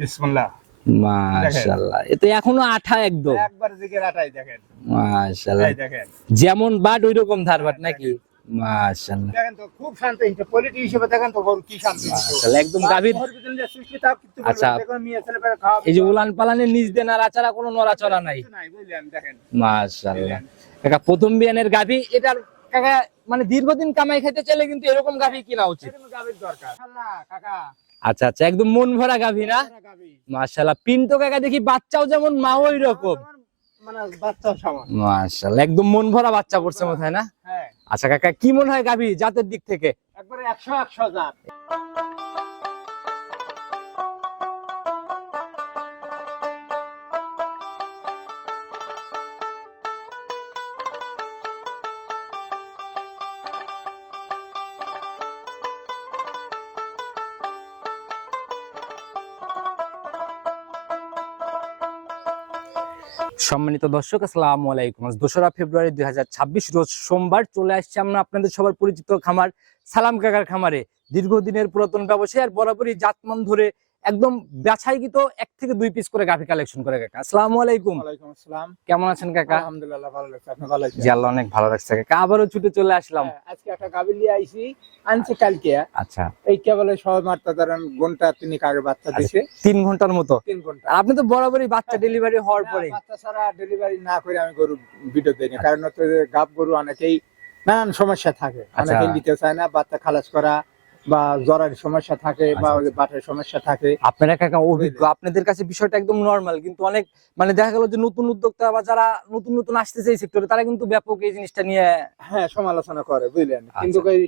বিসমিল্লাহ। মাশাআল্লাহ, এ তো এখনো আঠা একদম একবার জিগের আটাই দেখেন। মাশাআল্লাহ, এই দেখেন যেমন বাট ওই রকম ধারবাট নাকি? মাশাআল্লাহ দেখেন তো খুব শান্ত হিসেবে কোয়ালিটি হিসেবে দেখেন তো গরু কি শান্ত মাশাআল্লাহ, একদম গাভীর। আচ্ছা, এই যে উলান পালানের নিচ দিয়ে নাড়াচাড়া কোনো নড়াচড়া নাই। দেখেন মাশাআল্লাহ কাকা, প্রথম বিয়ানের গাভী এটার কাকা মানে দীর্ঘদিন কামাই খেতে চাইলে কিন্তু এরকম গাভী কিনা উচিত। এরকম গাভীর দরকার আল্লাহ কাকা। আচ্ছা আচ্ছা, একদম মন ভরা গাভী না? মাশাআল্লাহ, পিন্টো কাকা দেখি বাচ্চাও যেমন মা ওই রকম, মানে বাচ্চা সমান। মাশাআল্লাহ, একদম মন ভরা বাচ্চা পড়ছে মাথায় না? হ্যাঁ। আচ্ছা কাকা, কি মনে হয় গাভী জাতের দিক থেকে? একবারে 100 জাত। সম্মানিত দর্শক, আসসালামু আলাইকুম। আজ 2রা ফেব্রুয়ারি 2026 রোজ সোমবার চলে আসছে আমরা আপনাদের সবার পরিচিত খামার সালাম কাকার খামারে। দীর্ঘদিনের পুরাতন ব্যবসায়ী আর বরাবরই জাতমান ধরে একদম বাছাইকৃত 1 থেকে 2 পিস করে গাভী কালেকশন করে কাকা। আসসালামু আলাইকুম। ওয়ালাইকুম আসসালাম। কেমন আছেন কাকা? আলহামদুলিল্লাহ ভালো লাগছে। আপনি ভালো আছেন? জি আল্লাহ অনেক ভালো রাখছে কাকা, আবারও ছুটে চলে আসলাম। আজকে একটা গাভী নিয়ে আইছি, আনছে কালকে। আচ্ছা, এই কেবল সবাই মাত্রা ধরেন ঘন্টা 3 আগে বাচ্চা দিছে, 3 ঘন্টার মতো। 3 ঘন্টা। আর আপনি তো বরাবরই বাচ্চা ডেলিভারি হওয়ার পরে বাচ্চা ছাড়া ডেলিভারি না করে আমি গরু ভিডিও দেই না, কারণ হচ্ছে যে গাব গরু অনেকেই নানান সমস্যা থাকে, অনেকেই নিতে চায় না, বাচ্চা খালাস করা বা জ্বরের সমস্যা থাকে বা ওই বাটের সমস্যা থাকে। আপনারা কাকা অভিজ্ঞ, আপনাদের কাছে বিষয়টা একদম নরমাল, কিন্তু অনেক মানে দেখা গেল যে নতুন উদ্যোক্তা বা যারা নতুন নতুন আসতেছে এই সেক্টরে তারা কিন্তু ব্যাপক এই জিনিসটা নিয়ে হ্যাঁ সমালোচনা করে, বুঝলেন। কিন্তু এই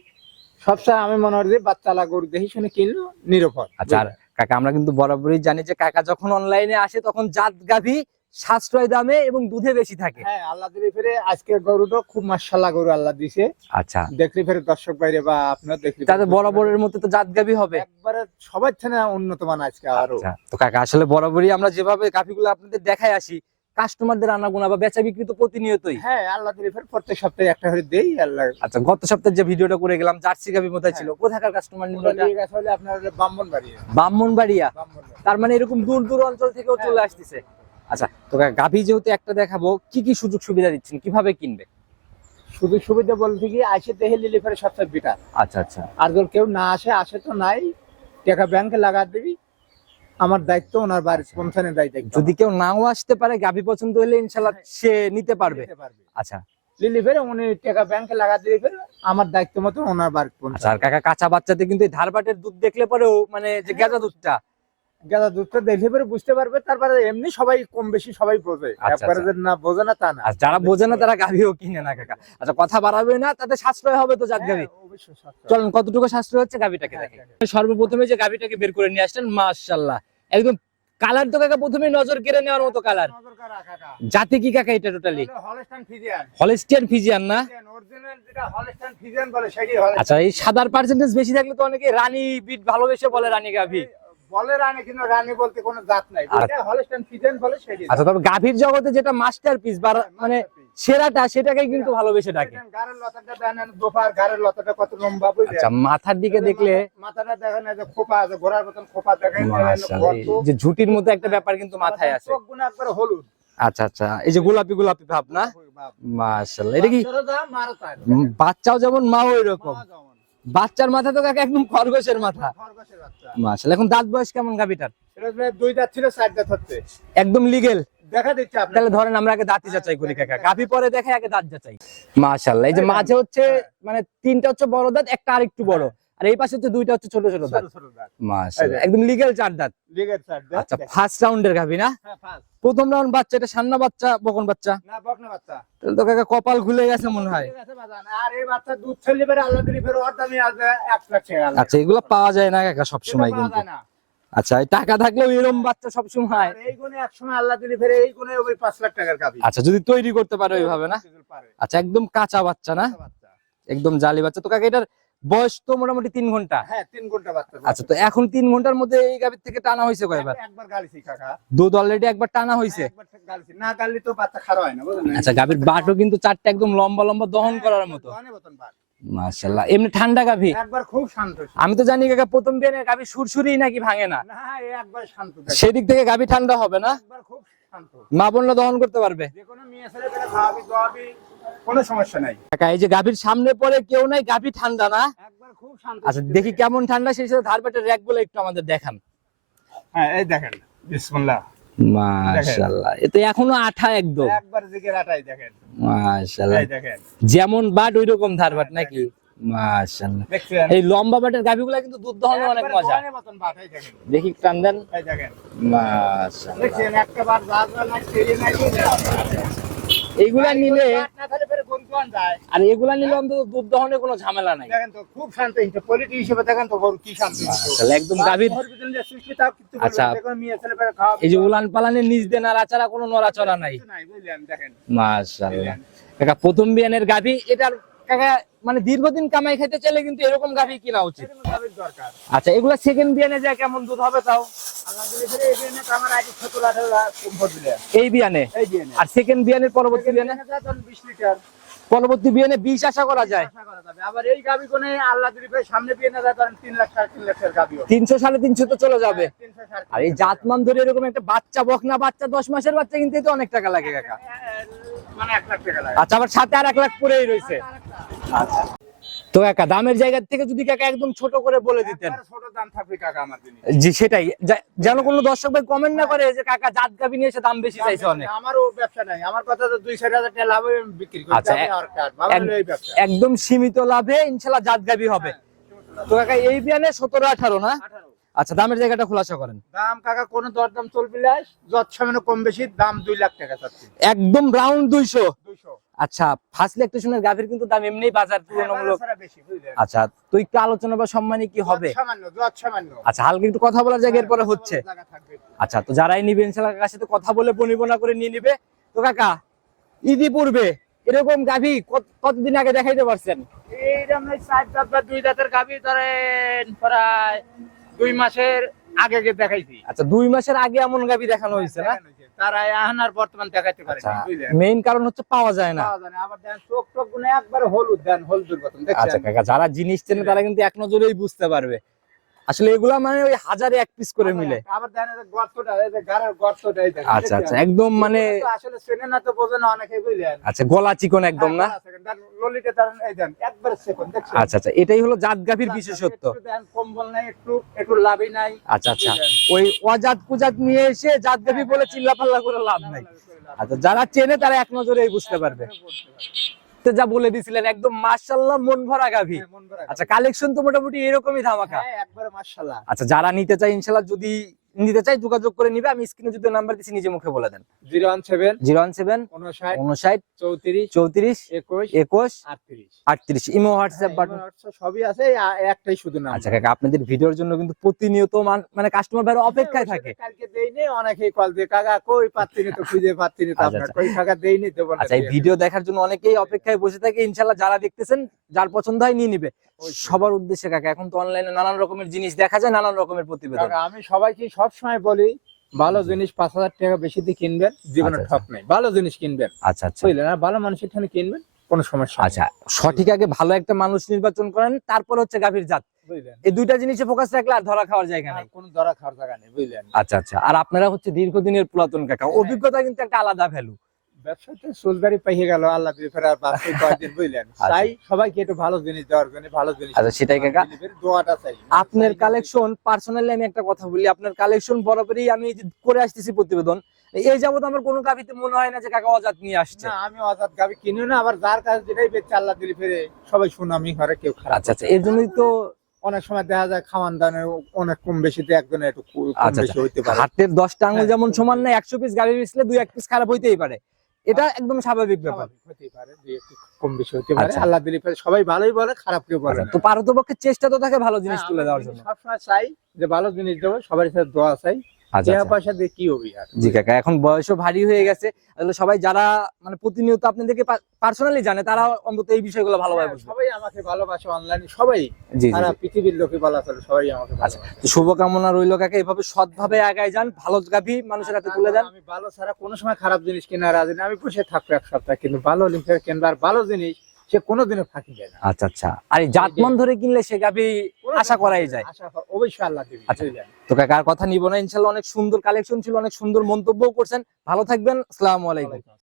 সবসময় আমি মনে হয় যে বাচ্চালা গরু দেখি শুনে কিনলো নিরাপদ। আচ্ছা, আর কাকা আমরা কিন্তু বরাবরই জানি যে কাকা যখন অনলাইনে আসে তখন জাত গাভী সাশ্রয় দামে এবং দুধে বেশি থাকে। হ্যাঁ আল্লাহ দিলে ফেরে আজকে গরুটা খুব মাশাআল্লাহ গরু আল্লাহ দিছে। আচ্ছা, দেখলি ফেরে দর্শক বাইরে বা আপনারা দেখলি তাহলে বরাবরের মতো তো জাত গাভী হবে একবারে সবার থেকে উন্নত মান আজকে আরো। আচ্ছা, তো কাকা আসলে বরাবরই আমরা যেভাবে গাভীগুলো আপনাদের দেখাই আসি কাস্টমারদের আনাগোনা বা বেচা বিক্রি তো প্রতিনিয়তই। হ্যাঁ আল্লাহ দিলে ফেরে প্রত্যেক সপ্তাহে একটা করে দেই আল্লাহ। আচ্ছা, গত সপ্তাহে যে ভিডিওটা করে গেলাম জার্সি গাভী কোথায় ছিল, কোথাকার কাস্টমার নিল এটা? নিয়ে গেছে হলে আপনার ব্রাহ্মণবাড়িয়া। ব্রাহ্মণবাড়িয়া, তার মানে এরকম দূর দূর অঞ্চল থেকেও চলে আসতেছে। আচ্ছা, তো গাভী যেহেতু একটা দেখাবো, কি কি সুযোগ সুবিধা দিচ্ছেন, কিভাবে কিনবে? শুধু সুবিধা বলতে কি আসে দেখে নিলে ফেরে সবচেয়ে বেটার। আচ্ছা আচ্ছা, আর যদি কেউ না আসে তো নাই, টাকা ব্যাংকে লাগা দিবি, আমার দায়িত্ব ওনার বাড়ি পৌঁছানোর দায়িত্ব। যদি কেউ নাও আসতে পারে গাভী পছন্দ হলে ইনশাআল্লাহ সে নিতে পারবে। আচ্ছা, লিলি ফেরে উনি টাকা ব্যাংকে লাগা দিলে ফেরে আমার দায়িত্ব মতো ওনার বাড়ি আচ্ছা। পৌঁছায়। আর কাকা কাঁচা বাচ্চাতে কিন্তু এই ধারবাটের দুধ দেখলে পরেও মানে যে গাঁজা দুধটা গাদা দুধটা দেখলে পরে বুঝতে পারবে, তারপরে এমনি সবাই কম বেশি সবাই বোঝে, একবারে যে না বোঝে না তা না। আর যারা বোঝে না তারা গাভীও কিনে না কাকা। আচ্ছা, কথা বাড়াবে না, তাতে সাশ্রয় হবে তো জাত গাভী। অবশ্যই সত্য। চলেন কতটুকু সাশ্রয় হচ্ছে গাভীটাকে দেখেন। সর্বপ্রথমে যে গাভীটাকে বের করে নিয়ে আসলেন, মাশাআল্লাহ একদম কালার তো কাকা প্রথমে নজর কেড়ে নেওয়ার মতো কালার। নজর কারা কাকা? জাতি কি কাকা এটা totally? Holstein Friesian. Holstein Friesian না? অরিজিনাল যেটা হলস্টাইন ফ্রিজিয়ান বলে সেটাই হলস্টাইন। আচ্ছা, এই সাদার পার্সেন্টেজ বেশি থাকলে তো অনেকে রানী বিট ভালোবেসে বলে রানী গাভী। বলে রানী, কিন্তু রানী বলতে কোনো জাত নাই, এটা হলস্টাইন ফ্রিজিয়ান বলে সেটাই। আচ্ছা, তবে গাভীর জগতে যেটা মাস্টারপিস বা মানে সেরাটা সেটাকেই কিন্তু ভালোবেসে ডাকে। গারের লতাটা দেখেন, দোপার গারের লতাটা কত লম্বা, বুঝলেন। আচ্ছা, মাথার দিকে দেখলে মাথাটা দেখেন, এই যে খোপা আছে, ঘোড়ার মতন খোপা দেখেন, মাশাআল্লাহ, এই যে ঝুটির মতো একটা ব্যাপার কিন্তু মাথায় আছে। চোখগুলো একবারে হলুদ। আচ্ছা আচ্ছা, এই যে গোলাপি গোলাপি ভাব না? মাশাআল্লাহ, এটা কি বাচ্চাও যেমন মা ওই রকম? বাচ্চার মাথা তো কাকা একদম খরগোশের মাথা। মাশাআল্লাহ, এখন দাঁত বয়স কেমন গাভীটার? এটা 2 দাঁত ছিল, 4 দাঁত হচ্ছে। একদম লিগেল দেখা দিচ্ছে আপনার। তাহলে ধরেন আমরা আগে দাঁতই যাচাই করি কাকা, গাভী পরে দেখে আগে দাঁত যাচাই। মাশাআল্লাহ, এই যে মাঝে হচ্ছে মানে 3টা হচ্ছে বড় দাঁত, একটা আরেকটু বড়, আর এই পাশে হচ্ছে 2টা হচ্ছে ছোট ছোট দাঁত। মাশাআল্লাহ, একদম লিগেল 4 দাঁত। লিগের 4 দাঁত। আচ্ছা, ফার্স্ট রাউন্ডের গাভী না? হ্যাঁ ফার্স্ট। প্রথম রাউন্ড বাচ্চা, এটা সান্না বাচ্চা বকন বাচ্চা? না বকনা বাচ্চা। তাহলে তো কাকা কপাল খুলে গেছে মনে হয়। ঠিক আছে বাজান, আর এই বাচ্চা দুধ ছেলে বের আল্লাহ দিলি ফের ওর দামই আজ 1 লাখ টাকা। আচ্ছা, এগুলো পাওয়া যায় না কাকা সব সময় এটা পাওয়া কিন্তু। যায় না। আচ্ছা, এই টাকা থাকলেও এরকম বাচ্চা সব সময়। আর এই গুণে এক সময় আল্লাহ দিলি ফের এই গুণে ওই 5 লাখ টাকার গাভী। আচ্ছা, যদি তৈরি করতে পারে ওইভাবে না? পারে। আচ্ছা, একদম কাঁচা বাচ্চা না? বাচ্চা। একদম জালি বাচ্চা। তো কাকা এটার বয়স তো মোটামুটি 3 ঘন্টা। হ্যাঁ 3 ঘন্টা বাচ্চা। আচ্ছা, তো এখন 3 ঘন্টার মধ্যে এই গাভীর থেকে টানা হয়েছে কয়বার? একবার গালিছি কাকা। দুধ অলরেডি একবার টানা হয়েছে। একবার গালিছি, না গালি তো বাচ্চা খারাপ হয় না, বুঝলেন। আচ্ছা, গাভীর বাটও কিন্তু 4টা একদম লম্বা লম্বা দহন করার মতো। দহনের মতন বাট। মাশাআল্লাহ। এমনি ঠান্ডা গাভী? একবার খুব শান্ত। আমি তো জানি কাকা প্রথম বিয়ানের গাভী সুরসুরি নাকি ভাঙে না। না, এই একবার শান্ত। সেদিক থেকে গাভী ঠান্ডা হবে না? একবার খুব শান্ত। মা বোনরা দহন করতে পারবে? যে কোনো মেয়ে ছেলে পেলে খাওয়াবি দোয়াবি, কোনো সমস্যা নাই। কাকা এই যে গাভীর সামনে পরে কেউ নাই, গাভী ঠান্ডা না? একবার খুব শান্ত। আচ্ছা দেখি কেমন ঠান্ডা, সেই সাথে ধারবাটের র‍্যাক গুলো একটু আমাদের দেখান। হ্যাঁ এই দেখেন, বিসমিল্লাহ। মাশাআল্লাহ, এতে এখনো আঠা একদম। একবার দিকে রাটাই দেখেন। মাশাআল্লাহ, এই দেখেন যেমন বাট ওই রকম ধারবাট নাকি? মাশাআল্লাহ। দেখছেন? এই লম্বা বাটের গাভীগুলো কিন্তু দুধ দহনে অনেক মজা। একবার মতন বাটাই দেখেন। দেখি টান দেন। এই দেখেন। মাশাআল্লাহ, দেখছেন একটা বার জাজরা না ছেড়ে নাই। এইগুলা নিলে না তাহলে ফের গন্তুয়ান যায়। আর এগুলা নিলে অন্তত দুধ দহনে কোনো ঝামেলা নাই। দেখেন তো খুব শান্ত, এটা কোয়ালিটি হিসেবে দেখেন তো গরু কি শান্ত। মাশাআল্লাহ, একদম গাভীর। আচ্ছা, এই যে উলান পালানের নিচ দিয়ে নাড়াচাড়া, কোনো নড়াচড়া নাই। মাশাআল্লাহ কাকা, প্রথম বিয়ানের গাভী। এটার কাকা মানে দীর্ঘদিন কামাই খেতে চাইলে কিন্তু এরকম গাভী কিনা উচিত। আচ্ছা, এগুলা সেকেন্ড বিয়ানে যায় কেমন দুধ হবে তাও? এই বিয়ানে আর সেকেন্ড বিয়ানের পরবর্তী বিয়ানে? 20 লিটার। পরবর্তী বিয়ানে 20 আশা করা যায়। আবার এই গাভী কোনে আল্লাহ দিলে সামনে বিয়ানে যায় তখন 3 লাখ 3.5 লাখের গাভী হবে। 300 350 তো চলে যাবে। 300 আর এই জাতমান ধরে এরকম একটা বাচ্চা, বকনা বাচ্চা 10 মাসের বাচ্চা কিনতে তো অনেক টাকা লাগে কাকা। মানে 1 লাখ টাকা লাগে। আচ্ছা, আবার সাথে আর 1 লাখ পরেই রয়েছে। আচ্ছা তো কাকা, দামের জায়গা থেকে যদি কাকা একদম ছোট করে বলে দিতেন। ছোট দাম থাকবে কাকা আমার জন্য। জি সেটাই, যেন কোনো দর্শক ভাই কমেন্ট না করে যে কাকা জাত গাভী নিয়ে এসে দাম বেশি চাইছে অনেক। আমারও ব্যবসা নাই, আমার কথা তো 2-4 হাজার টাকা লাভে বিক্রি করি। আচ্ছা, ভালো হলো এই ব্যবসা। একদম সীমিত লাভে ইনশাআল্লাহ জাত গাভী হবে। তো কাকা এই বিয়ানে 17-18 না? 18। আচ্ছা, দামের জায়গাটা খোলাসা করেন। দাম কাকা কোন দরদাম চলবে না, যত সামান্য কম বেশি দাম 2 লাখ টাকা চাচ্ছি। একদম রাউন্ড 200। 200। আচ্ছা, ফার্স্ট ইলেকট্রিশিয়ানের গাভীর কিন্তু দাম এমনিই বাজার তুলনামূলক। বেশি বুঝলেন। আচ্ছা, তো একটু আলোচনা বা সম্মানী কি হবে? যত সামান্য। আচ্ছা, হালকা একটু কথা বলার জায়গা এরপরে হচ্ছে। আচ্ছা, তো যারাই নিবে ইনশাআল্লাহ কাকার সাথে কথা বলে বনিবনা করে নিয়ে নিবে। তো কাকা, ঈদি পূর্বে এরকম গাভী কতদিন আগে দেখাইতে পারছেন? এইরকম 4 দাঁত বা 2 দাঁতের গাভী ধরেন প্রায় 2 মাসের আগে দেখাইছি। আচ্ছা, 2 মাসের আগে এমন গাভী দেখানো হয়েছে না? তারা এখন আর বর্তমান দেখাইতে পারে না বুঝলেন। মেইন কারণ হচ্ছে পাওয়া যায় না। পাওয়া যায় না। আবার দেন চোখ টোক গুলো একবার হলুদ, দেন হলুদের মতন দেখছেন। আচ্ছা কাকা, যারা জিনিস চেনে তারা কিন্তু এক নজরেই বুঝতে পারবে। আসলে এগুলা মানে ওই হাজারে এক পিস করে মিলে। আবার দেন এই গর্তটা, এই যে গাড়ার গর্তটা এই দেখেন। আচ্ছা আচ্ছা, একদম মানে আসলে চেনে না তো বোঝে না অনেকে বুঝলেন। আচ্ছা, গলা চিকন একদম না? ললিতে তার এই দেন একবার সেকন দেখছেন। আচ্ছা আচ্ছা, এটাই হলো জাত গাভীর বিশেষত্ব। একটু দেন কম্বল নাই, একটু লাভই নাই। আচ্ছা আচ্ছা, ওই অজাত কুজাত নিয়ে এসে জাত গাভী বলে চিল্লাপাল্লা করে লাভ নাই। আচ্ছা, যারা চেনে তারা এক নজরেই বুঝতে পারবে। তো যা বলে দিছিলেন একদম মাশাআল্লাহ মন ভরা গাভী। আচ্ছা, কালেকশন তো মোটামুটি এরকমই ধামাকা। হ্যাঁ একবারে মাশাআল্লাহ। আচ্ছা, যারা নিতে চায় ইনশাআল্লাহ, যদি নিতে চাই যোগাযোগ করে নিবে। আমি স্ক্রিনে যদি নাম্বার দিছি নিজে মুখে বলে দেন। 017 017 59 59 34 34 21 21 38 38। ইমো হোয়াটসঅ্যাপ বাটন সবই আছে, একটাই শুধু না। আচ্ছা কাকা, আপনাদের ভিডিওর জন্য কিন্তু প্রতিনিয়ত মানে কাস্টমার ভাইরা অপেক্ষায় থাকে। কালকে দেইনি, অনেকেই কল দিয়ে কাকা কই পাচ্ছিনি তো, খুঁজে পাচ্ছিনি তো, আপনার কই কাকা দেইনি তো বলে। আচ্ছা, এই ভিডিও দেখার জন্য অনেকেই অপেক্ষায় বসে থাকে। ইনশাআল্লাহ যারা দেখতেছেন, যার পছন্দ হয় নিয়ে নিবে। সবার উদ্দেশ্যে কাকা, এখন তো অনলাইনে নানান রকমের জিনিস দেখা যায়, নানান রকমের প্রতিবেদন। কাকা আমি সবাইকে সব সময় বলি, ভালো জিনিস 5000 টাকা বেশি দিয়ে কিনবেন, জীবনে আচ্ছা, ঠক নাই। ভালো জিনিস কিনবেন আচ্ছা আচ্ছা বুঝলেন, আর ভালো মানুষের ঠানে কিনবেন, কোনো সমস্যা নেই। আচ্ছা, সঠিক আগে ভালো একটা মানুষ নির্বাচন করেন, তারপর হচ্ছে গাভীর জাত। বুঝলেন, এই দুইটা জিনিসে ফোকাস রাখলে আর ধরা খাওয়ার জায়গা নাই। কোনো ধরা খাওয়ার জায়গা নেই বুঝলেন। আচ্ছা আচ্ছা, আর আপনারা হচ্ছে দীর্ঘদিনের পুরাতন কাকা, অভিজ্ঞতা কিন্তু একটা আলাদা ভ্যালু। ব্যবসাতে সোলদারি পাইয়ে গেল আল্লাহ দিয়ে, ফেরার বাকি কয়েকদিন বুঝলেন। তাই সবাইকে একটু ভালো জিনিস দেওয়ার জন্য, ভালো জিনিস। আচ্ছা, সেটাই কাকা। দোয়াটা চাই। আপনার কালেকশন পার্সোনালি আমি একটা কথা বলি, আপনার কালেকশন বরাবরই আমি করে আসতেছি প্রতিবেদন। এই যাবত আমার কোনো গাভীতে মনে হয় না যে কাকা অজাত নিয়ে আসছে। না, আমি অজাত গাভী কিনিও না, আবার যার কাছে যেটাই বেচে আল্লাহ দিলে ফেরে সবাই সুনামি করে, কেউ খারাপ। আচ্ছা আচ্ছা, এর জন্যই তো অনেক সময় দেখা যায় খাওয়ান দানের অনেক কম বেশিতে একজনের একটু কম আচ্ছা বেশি হইতে পারে। হাতের 10টা আঙুল যেমন সমান না, 100 পিস গাভী বেচলে 2-1 পিস খারাপ হইতেই পারে। এটা একদম স্বাভাবিক ব্যাপার। হতেই পারে, যে একটু কম বেশি হতে পারে। আচ্ছা। আল্লাহ দিলে ফেরে সবাই ভালোই বলে, খারাপ কেউ বলে না। তো পারতপক্ষে চেষ্টা তো থাকে ভালো জিনিস তুলে দেওয়ার জন্য। সবসময় চাই যে ভালো জিনিস দেবো, সবার সাথে দোয়া চাই। আচ্ছা টাকা আচ্ছা। পয়সা দিয়ে কি হবে আর। জি কাকা, এখন বয়সও ভারী হয়ে গেছে, আসলে সবাই যারা মানে প্রতিনিয়ত আপনাদেরকে পার্সোনালি জানে, তারা অন্তত এই বিষয়গুলো ভালোভাবে বুঝবে। সবাই আমাকে ভালোবাসে, অনলাইনে সবাই, জি সারা জি। পৃথিবীর লোকে বলা চলে, সবাই আমাকে আচ্ছা, ভালোবাসে। তো শুভকামনা রইল কাকা, এভাবে সৎভাবে আগায় যান, ভালো গাভী মানুষের হাতে তুলে দেন। আমি ভালো ছাড়া কোনো সময় খারাপ জিনিস কেনার রাজি না। আমি বসে থাকবো এক সপ্তাহ, কিন্তু ভালো লিখে কিনবো, আর ভালো জিনিস সে কোনোদিনও ফাঁকি দেয় না। আচ্ছা আচ্ছা। আর এই জাতমান ধরে কিনলে সে গাভী আশা করাই যায়। অবশ্যই আল্লাহ দিবে। আচ্ছা। তো কাকা আর কথা নিব না, ইনশাআল্লাহ অনেক সুন্দর কালেকশন ছিল, অনেক সুন্দর মন্তব্য করছেন। ভালো থাকবেন, আসসালামু আলাইকুম।